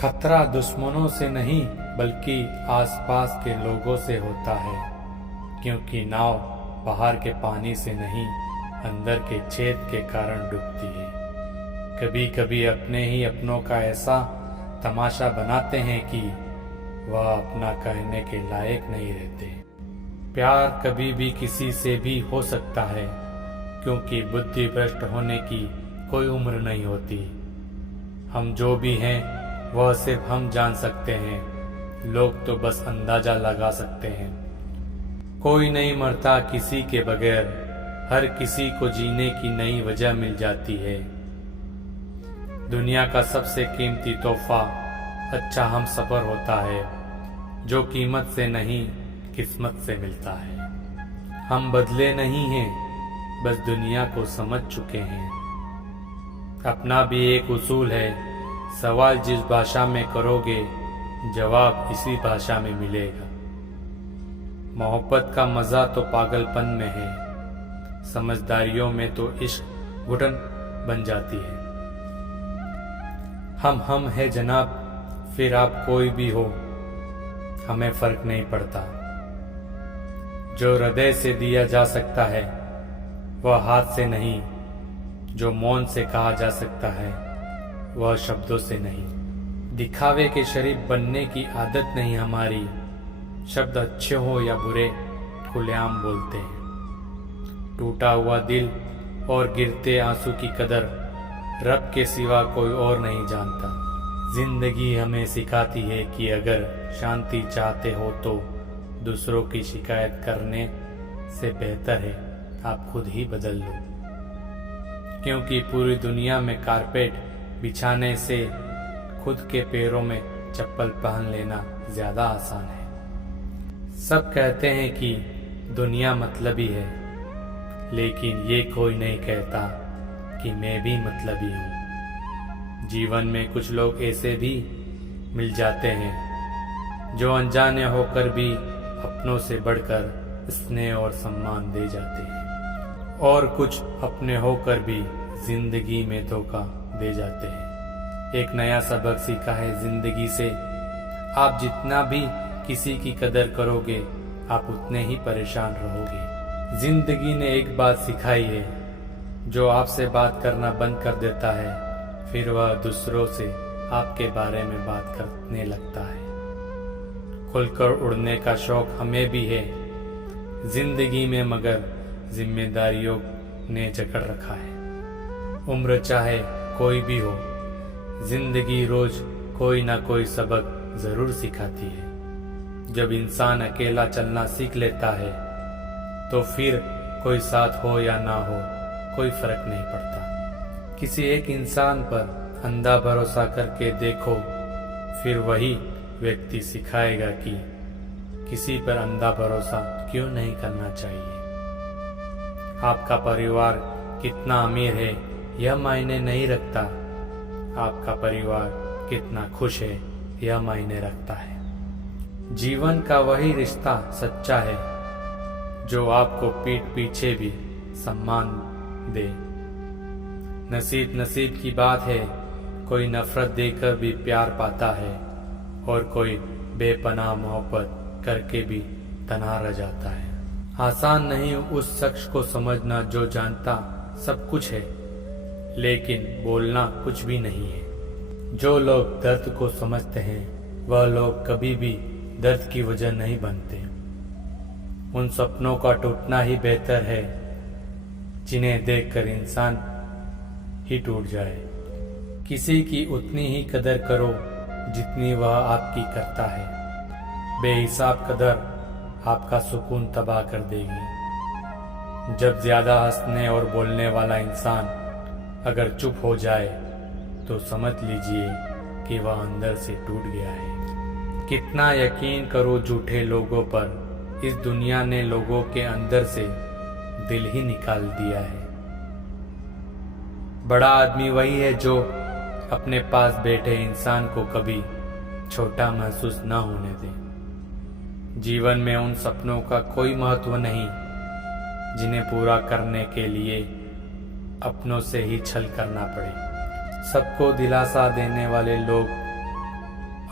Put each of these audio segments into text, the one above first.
खतरा दुश्मनों से नहीं बल्कि आसपास के लोगों से होता है, क्योंकि नाव बाहर के पानी से नहीं अंदर के छेद के कारण डूबती है। कभी कभी अपने ही अपनों का ऐसा तमाशा बनाते हैं कि वह अपना कहने के लायक नहीं रहते। प्यार कभी भी किसी से भी हो सकता है, क्योंकि बुद्धि भ्रष्ट होने की कोई उम्र नहीं होती। हम जो भी हैं वह सिर्फ हम जान सकते हैं, लोग तो बस अंदाजा लगा सकते हैं। कोई नहीं मरता किसी के बगैर, हर किसी को जीने की नई वजह मिल जाती है। दुनिया का सबसे कीमती तोहफा अच्छा हम सफर होता है, जो कीमत से नहीं किस्मत से मिलता है। हम बदले नहीं हैं, बस दुनिया को समझ चुके हैं। अपना भी एक उसूल है, सवाल जिस भाषा में करोगे जवाब इसी भाषा में मिलेगा। मोहब्बत का मजा तो पागलपन में है, समझदारियों में तो इश्क घुटन बन जाती है। हम है जनाब, फिर आप कोई भी हो, हमें फर्क नहीं पड़ता। जो हृदय से दिया जा सकता है वह हाथ से नहीं, जो मौन से कहा जा सकता है वह शब्दों से नहीं। दिखावे के शरीफ बनने की आदत नहीं हमारी, शब्द अच्छे हो या बुरे खुलेआम बोलते हैं। टूटा हुआ दिल और गिरते आंसू की कदर रब के सिवा कोई और नहीं जानता। जिंदगी हमें सिखाती है कि अगर शांति चाहते हो तो दूसरों की शिकायत करने से बेहतर है आप खुद ही बदल लो, क्योंकि पूरी दुनिया में कारपेट बिछाने से खुद के पैरों में चप्पल पहन लेना ज्यादा आसान है। सब कहते हैं कि दुनिया मतलबी है, लेकिन ये कोई नहीं कहता कि मैं भी मतलबी हूँ। जीवन में कुछ लोग ऐसे भी मिल जाते हैं जो अनजाने होकर भी अपनों से बढ़कर स्नेह और सम्मान दे जाते हैं, और कुछ अपने होकर भी जिंदगी में धोखा दे जाते हैं। एक नया सबक सीखा है जिंदगी से, आप जितना भी किसी की कदर करोगे आप उतने ही परेशान रहोगे। जिंदगी ने एक बात सिखाई है, जो आपसे बात करना बंद कर देता है फिर वह दूसरों से आपके बारे में बात करने लगता है। खुलकर उड़ने का शौक हमें भी है जिंदगी में, मगर जिम्मेदारियों ने जकड़ रखा है। उम्र चाहे कोई भी हो, जिंदगी रोज कोई ना कोई सबक जरूर सिखाती है। जब इंसान अकेला चलना सीख लेता है तो फिर कोई साथ हो या ना हो कोई फर्क नहीं पड़ता। किसी एक इंसान पर अंधा भरोसा करके देखो, फिर वही व्यक्ति सिखाएगा कि किसी पर अंधा भरोसा क्यों नहीं करना चाहिए। आपका परिवार कितना अमीर है यह मायने नहीं रखता, आपका परिवार कितना खुश है यह मायने रखता है। जीवन का वही रिश्ता सच्चा है जो आपको पीठ पीछे भी सम्मान दे। नसीब की बात है, कोई नफरत देकर भी प्यार पाता है और कोई बेपनाह मोहब्बत करके भी तन्हा रह जाता है। आसान नहीं उस शख्स को समझना जो जानता सब कुछ है लेकिन बोलना कुछ भी नहीं है। जो लोग दर्द को समझते हैं वह लोग कभी भी दर्द की वजह नहीं बनते। उन सपनों का टूटना ही बेहतर है जिन्हें देखकर इंसान ही टूट जाए। किसी की उतनी ही कदर करो जितनी वह आपकी करता है। बेहिसाब कदर आपका सुकून तबाह कर देगी। जब ज्यादा हंसने और बोलने वाला इंसान अगर चुप हो जाए तो समझ लीजिए कि वह अंदर से टूट गया है। कितना यकीन करो झूठे लोगों पर, इस दुनिया ने लोगों के अंदर से दिल ही निकाल दिया है। बड़ा आदमी वही है जो अपने पास बैठे इंसान को कभी छोटा महसूस न होने दे। जीवन में उन सपनों का कोई महत्व नहीं जिन्हें पूरा करने के लिए अपनों से ही छल करना पड़े। सबको दिलासा देने वाले लोग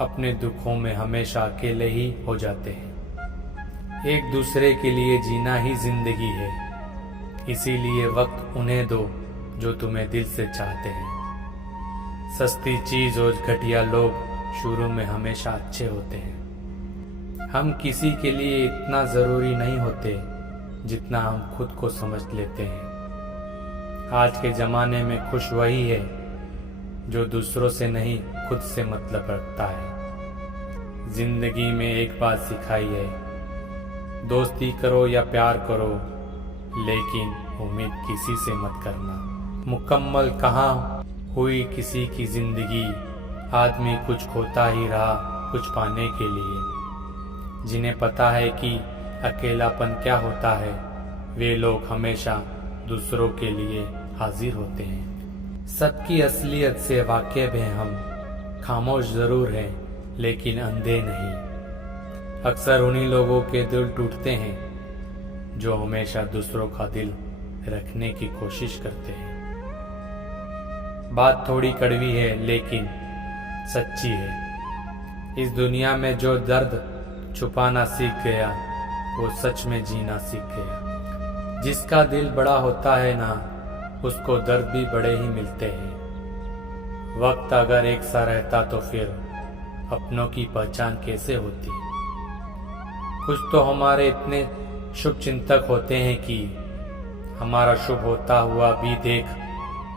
अपने दुखों में हमेशा अकेले ही हो जाते हैं। एक दूसरे के लिए जीना ही जिंदगी है, इसीलिए वक्त उन्हें दो जो तुम्हें दिल से चाहते हैं। सस्ती चीज और घटिया लोग शुरू में हमेशा अच्छे होते हैं। हम किसी के लिए इतना जरूरी नहीं होते जितना हम खुद को समझ लेते हैं। आज के जमाने में खुश वही है जो दूसरों से नहीं खुद से मतलब रखता है। जिंदगी में एक बात सिखाई है, दोस्ती करो या प्यार करो, लेकिन उम्मीद किसी से मत करना। मुकम्मल कहाँ हुई किसी की जिंदगी, आदमी कुछ खोता ही रहा कुछ पाने के लिए। जिन्हें पता है कि अकेलापन क्या होता है, वे लोग हमेशा दूसरों के लिए हाजिर होते हैं। सबकी असलियत से वाकिफ हैं हम, खामोश जरूर हैं लेकिन अंधे नहीं। अक्सर उन्हीं लोगों के दिल टूटते हैं जो हमेशा दूसरों का दिल रखने की कोशिश करते हैं। बात थोड़ी कड़वी है लेकिन सच्ची है। इस दुनिया में जो दर्द छुपाना सीख गया वो सच में जीना सीख गया। जिसका दिल बड़ा होता है ना, उसको दर्द भी बड़े ही मिलते हैं। वक्त अगर एक सा रहता तो फिर अपनों की पहचान कैसे होती। कुछ तो हमारे इतने शुभ चिंतक होते हैं कि हमारा शुभ होता हुआ भी देख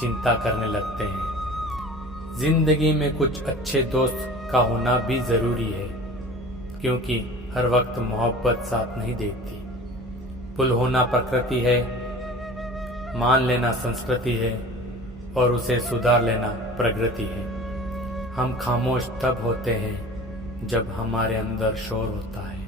चिंता करने लगते हैं। जिंदगी में कुछ अच्छे दोस्त का होना भी जरूरी है, क्योंकि हर वक्त मोहब्बत साथ नहीं देती। भूल होना प्रकृति है, मान लेना संस्कृति है और उसे सुधार लेना प्रगति है। हम खामोश तब होते हैं जब हमारे अंदर शोर होता है।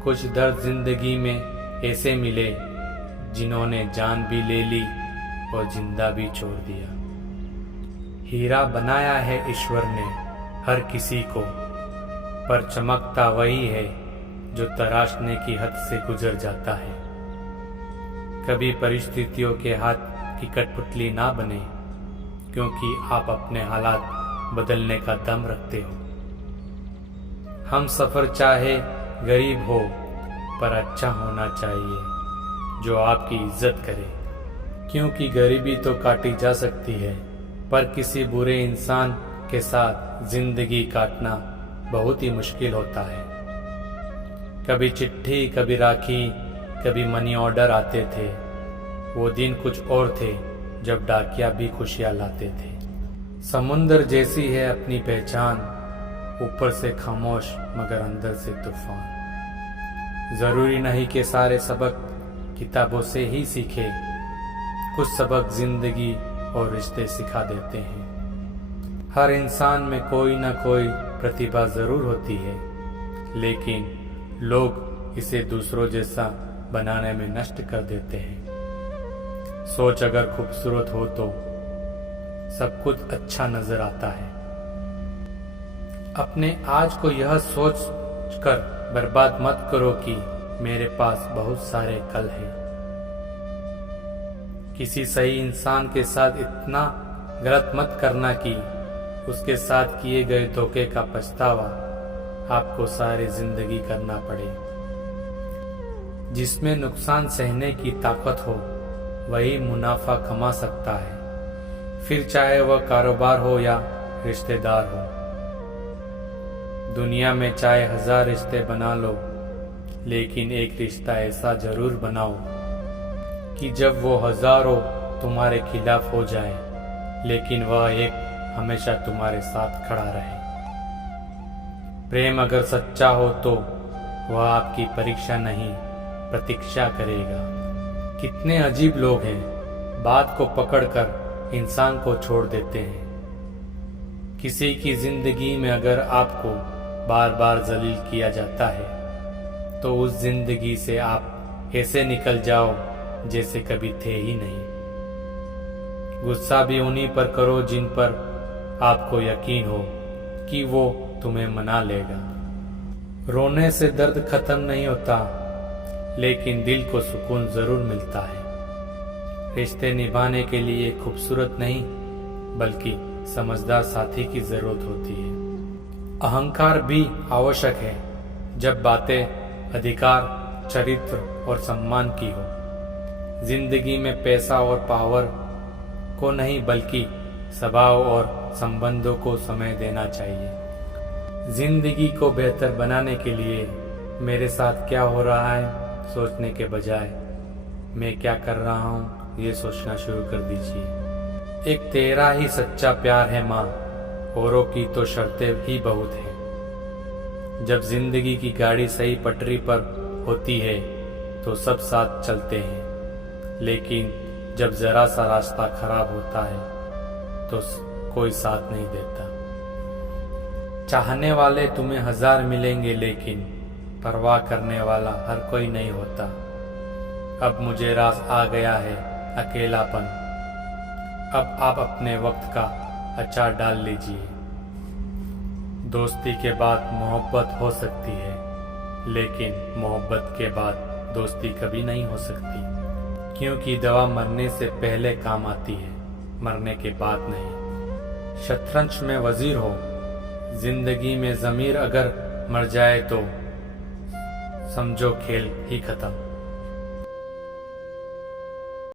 कुछ दर्द जिंदगी में ऐसे मिले जिन्होंने जान भी ले ली और जिंदा भी छोड़ दिया। हीरा बनाया है ईश्वर ने हर किसी को, पर चमकता वही है जो तराशने की हद से गुजर जाता है। कभी परिस्थितियों के हाथ की कठपुतली ना बने, क्योंकि आप अपने हालात बदलने का दम रखते हो। हम सफर चाहे गरीब हो पर अच्छा होना चाहिए जो आपकी इज्जत करे, क्योंकि गरीबी तो काटी जा सकती है पर किसी बुरे इंसान के साथ जिंदगी काटना बहुत ही मुश्किल होता है। कभी चिट्ठी, कभी राखी, कभी मनी ऑर्डर आते थे। वो दिन कुछ और थे जब डाकिया भी खुशियां लाते थे। समुंदर जैसी है अपनी पहचान, ऊपर से खामोश मगर अंदर से तूफान। जरूरी नहीं कि सारे सबक किताबों से ही सीखे, कुछ सबक जिंदगी और रिश्ते सिखा देते हैं। हर इंसान में कोई ना कोई प्रतिभा जरूर होती है, लेकिन लोग इसे दूसरों जैसा बनाने में नष्ट कर देते हैं। सोच अगर खूबसूरत हो तो सब कुछ अच्छा नजर आता है। अपने आज को यह सोच कर बर्बाद मत करो कि मेरे पास बहुत सारे कल हैं। किसी सही इंसान के साथ इतना गलत मत करना कि उसके साथ किए गए धोखे का पछतावा आपको सारी जिंदगी करना पड़े। जिसमें नुकसान सहने की ताकत हो वही मुनाफा कमा सकता है, फिर चाहे वह कारोबार हो या रिश्तेदार हो। दुनिया में चाहे 1000 रिश्ते बना लो, लेकिन एक रिश्ता ऐसा जरूर बनाओ कि जब वो हजारों तुम्हारे खिलाफ हो जाए, लेकिन वह एक हमेशा तुम्हारे साथ खड़ा रहे। प्रेम अगर सच्चा हो तो वह आपकी परीक्षा नहीं प्रतीक्षा करेगा। कितने अजीब लोग हैं, बात को पकड़कर इंसान को छोड़ देते हैं। किसी की जिंदगी में अगर आपको बार बार जलील किया जाता है तो उस जिंदगी से आप ऐसे निकल जाओ जैसे कभी थे ही नहीं। गुस्सा भी उन्हीं पर करो जिन पर आपको यकीन हो कि वो तुम्हें मना लेगा। रोने से दर्द खत्म नहीं होता, लेकिन दिल को सुकून जरूर मिलता है। रिश्ते निभाने के लिए खूबसूरत नहीं बल्कि समझदार साथी की जरूरत होती है। अहंकार भी आवश्यक है जब बातें अधिकार, चरित्र और सम्मान की हो। जिंदगी में पैसा और पावर को नहीं बल्कि स्वभाव और संबंधों को समय देना चाहिए। जिंदगी को बेहतर बनाने के लिए मेरे साथ क्या हो रहा है सोचने के बजाय मैं क्या कर रहा हूँ ये सोचना शुरू कर दीजिए। एक तेरा ही सच्चा प्यार है माँ, औरों की तो शर्तें ही बहुत है। जब जिंदगी की गाड़ी सही पटरी पर होती है तो सब साथ चलते हैं, लेकिन जब जरा सा रास्ता खराब होता है तो कोई साथ नहीं देता। चाहने वाले तुम्हें 1000 मिलेंगे लेकिन परवाह करने वाला हर कोई नहीं होता। अब मुझे रास आ गया है अकेलापन, अब आप अपने वक्त का अचार डाल लीजिए। दोस्ती के बाद मोहब्बत हो सकती है, लेकिन मोहब्बत के बाद दोस्ती कभी नहीं हो सकती, क्योंकि दवा मरने से पहले काम आती है, मरने के बाद नहीं। शतरंज में वजीर हो, जिंदगी में ज़मीर अगर मर जाए तो समझो खेल ही खत्म।